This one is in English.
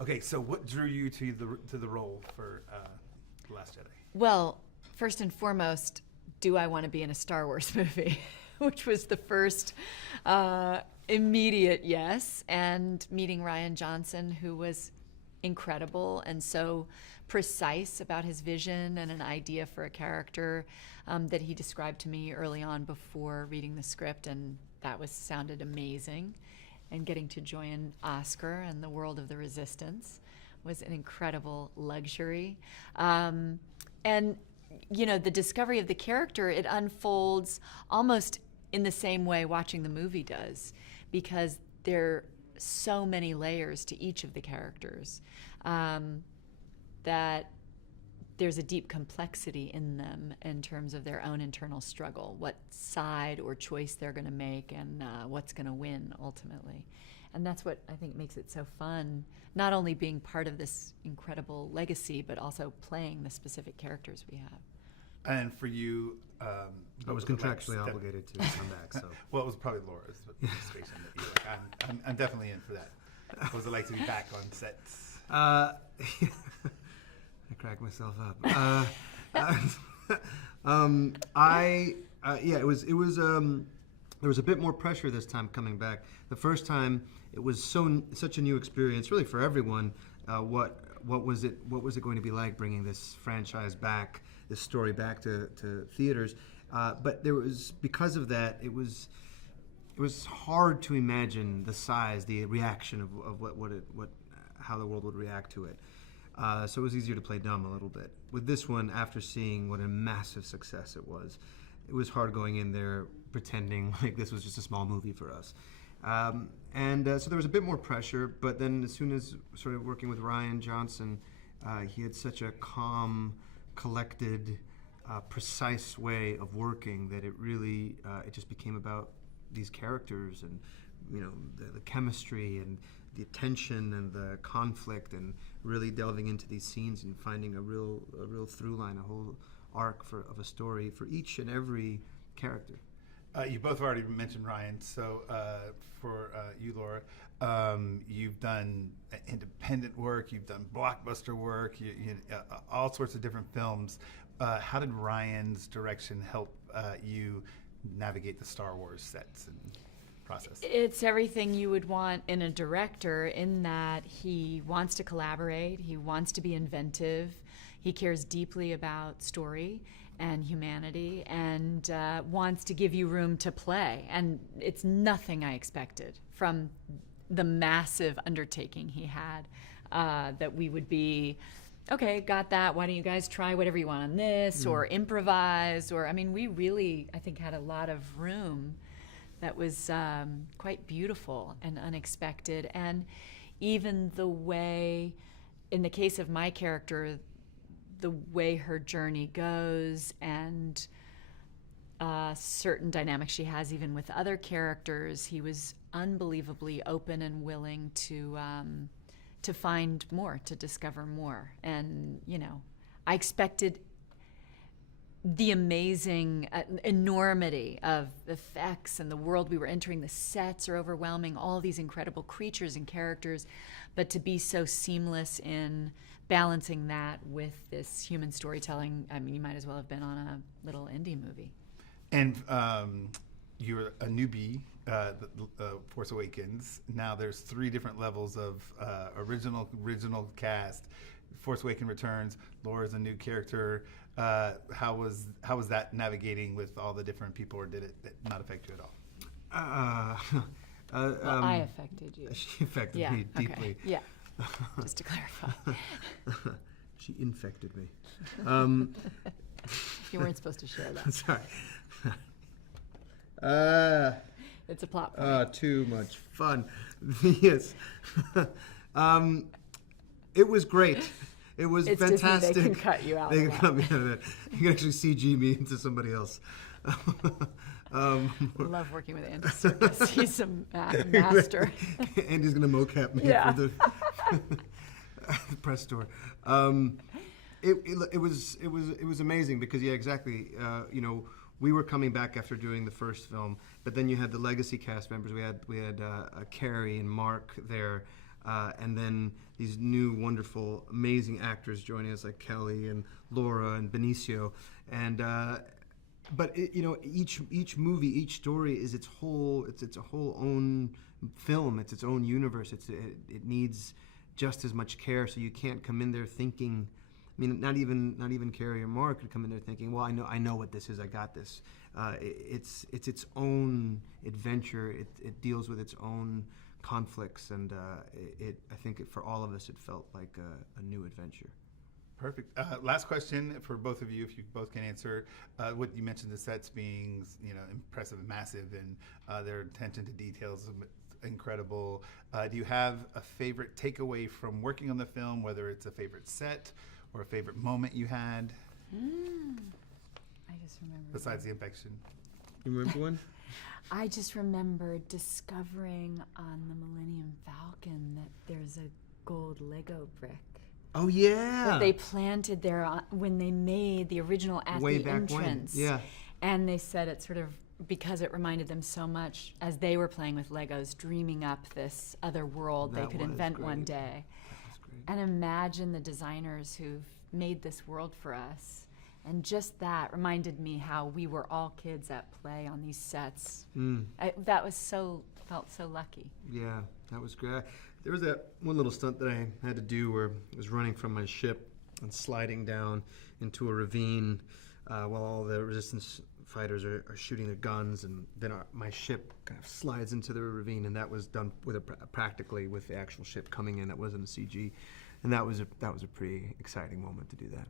Okay, so what drew you to the role for The Last Jedi? Well, first and foremost, do I want to be in a Star Wars movie? Which was the first immediate yes. And meeting Rian Johnson, who was incredible and so precise about his vision and an idea for a character that he described to me early on before reading the script, and that sounded amazing. And getting to join Oscar and the world of the Resistance was an incredible luxury. And the discovery of the character, it unfolds almost in the same way watching the movie does, because there are so many layers to each of the characters that there's a deep complexity in them in terms of their own internal struggle, what side or choice they're going to make, and what's going to win ultimately. And that's what I think makes it so fun, not only being part of this incredible legacy, but also playing the specific characters we have. And for you, I was contractually obligated to come back. So well, it was probably Laura's participation that you like. I'm definitely in for that. What was it like to be back on sets? I cracked myself up. It was there was a bit more pressure this time coming back. The first time it was such a new experience, really for everyone. What was it going to be like bringing this franchise back, this story back to theaters? But there was, because of that, it was hard to imagine the size, the reaction of how the world would react to it. So it was easier to play dumb a little bit. With this one, after seeing what a massive success it was hard going in there pretending like this was just a small movie for us. So there was a bit more pressure, but then as soon as sort of working with Rian Johnson, he had such a calm, collected, precise way of working that it really, it just became about these characters and, the chemistry and the tension and the conflict, and really delving into these scenes and finding a real through line, a whole arc of a story for each and every character. You both already mentioned Rian, so for you, Laura, you've done independent work, you've done blockbuster work, all sorts of different films. How did Rian's direction help you navigate the Star Wars sets and process? It's everything you would want in a director, in that he wants to collaborate, he wants to be inventive, he cares deeply about story and humanity, and wants to give you room to play. And it's nothing I expected from the massive undertaking he had, that we would be, okay, got that, why don't you guys try whatever you want on this, or improvise, we really, I think, had a lot of room that was quite beautiful and unexpected. And even the way, in the case of my character, the way her journey goes, and certain dynamics she has even with other characters, he was unbelievably open and willing to find more, to discover more. And, I expected the amazing enormity of effects and the world we were entering. The sets are overwhelming, all these incredible creatures and characters, but to be so seamless in balancing that with this human storytelling, you might as well have been on a little indie movie. And you're a newbie, Force Awakens. Now there's 3 different levels of original cast. Force Awakens Returns, Laura's a new character. How was that navigating with all the different people, or did it not affect you at all? Well, I affected you. She affected me deeply. Okay. Yeah, just to clarify. She infected me. You weren't supposed to share that. Sorry. It's a plot point. Too much fun. Yes. It was great. It was it's fantastic. Disney, they can cut you out. They can cut me out of that. You can actually CG me into somebody else. Love working with Andy Serkis. He's a master. Andy's gonna mocap me for the press tour. It was amazing because exactly. We were coming back after doing the first film, but then you had the legacy cast members. We had Carrie and Mark there. and then these new, wonderful, amazing actors joining us, like Kelly and Laura and Benicio, and. But each movie, each story is its whole own film. It's its own universe. It needs just as much care. So you can't come in there thinking. I mean, not even Carrie or Mark could come in there thinking, well, I know what this is. I got this. It's its own adventure. It deals with its own conflicts, and I think for all of us, it felt like a new adventure. Perfect. Last question for both of you, if you both can answer. What you mentioned, the sets being, impressive and massive, and their attention to details is incredible. Do you have a favorite takeaway from working on the film, whether it's a favorite set or a favorite moment you had? I just remember. Besides the infection. You remember one? I just remember discovering on the Millennium Falcon that there's a gold Lego brick. Oh yeah. That they planted there when they made the original at Way the back entrance. when. Yeah. And they said it sort of because it reminded them so much as they were playing with Legos, dreaming up this other world they That could was invent great. one day. That was great. And imagine the designers who've made this world for us. And just that reminded me how we were all kids at play on these sets. That was felt so lucky. Yeah, that was great. There was that one little stunt that I had to do where I was running from my ship and sliding down into a ravine while all the resistance fighters are shooting their guns, and then my ship kind of slides into the ravine, and that was done with practically with the actual ship coming in. That wasn't a CG, and that was a pretty exciting moment to do that.